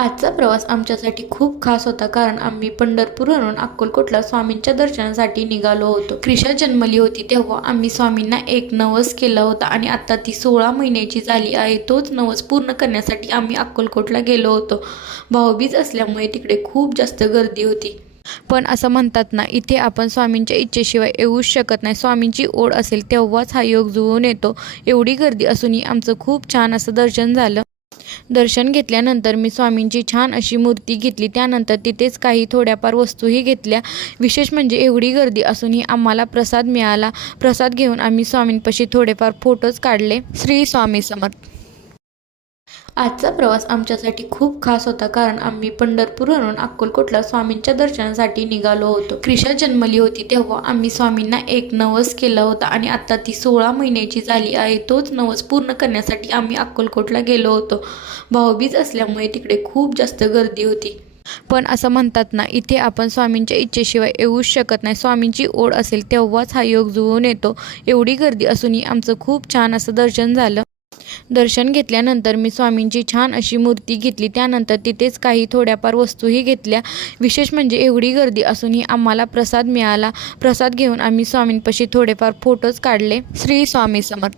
आजचा प्रवास आमच्यासाठी खूप खास होता, कारण आम्ही पंढरपूरवरून अक्कलकोटला स्वामींच्या दर्शनासाठी निघालो होतो. क्रिशा जन्मली होती तेव्हा आम्ही स्वामींना एक नवस केला होता आणि आता ती 16 महिन्याची झाली आहे. तोच नवस पूर्ण करण्यासाठी आम्ही अक्कलकोटला गेलो होतो. भाऊबीज असल्यामुळे तिकडे खूप जास्त गर्दी होती. पण असं म्हणतात ना, इथे आपण स्वामींच्या इच्छेशिवाय येऊच शकत नाही. स्वामींची ओढ असेल तेव्हाच हा योग जुळून येतो. एवढी गर्दी असूनही आमचं खूप छान असं दर्शन झालं. दर्शन घेतल्यानंतर मी स्वामींची छान अशी मूर्ती घेतली. त्यानंतर तिथेच काही थोड्याफार वस्तूही घेतल्या. विशेष म्हणजे एवढी गर्दी असूनही आम्हाला प्रसाद मिळाला. प्रसाद घेऊन आम्ही स्वामींपाशी थोडेफार फोटोज काढले. श्री स्वामी समर्थ. आजचा प्रवास आमच्यासाठी खूप खास होता, कारण आम्ही पंढरपूरवरून अक्कलकोटला स्वामींच्या दर्शनासाठी निघालो होतो. क्रिशा जन्मली होती तेव्हा आम्ही स्वामींना एक नवस केला होता आणि आता ती 16 महिन्याची झाली आहे. तोच नवस पूर्ण करण्यासाठी आम्ही अक्कलकोटला गेलो होतो. भाऊबीज असल्यामुळे तिकडे खूप जास्त गर्दी होती. पण असं म्हणतात ना, इथे आपण स्वामींच्या इच्छेशिवाय येऊच शकत नाही. स्वामींची ओढ असेल तेव्हाच हा योग जुळून येतो. एवढी गर्दी असूनही आमचं खूप छान असं दर्शन झालं. दर्शन घेतल्यानंतर मी स्वामींची छान अशी मूर्ती घेतली. त्यानंतर तिथेच काही थोड्याफार वस्तूही घेतल्या. विशेष म्हणजे एवढी गर्दी असूनही आम्हाला प्रसाद मिळाला. प्रसाद घेऊन आम्ही स्वामींपाशी थोडेफार फोटोज काढले. श्री स्वामी समर्थ.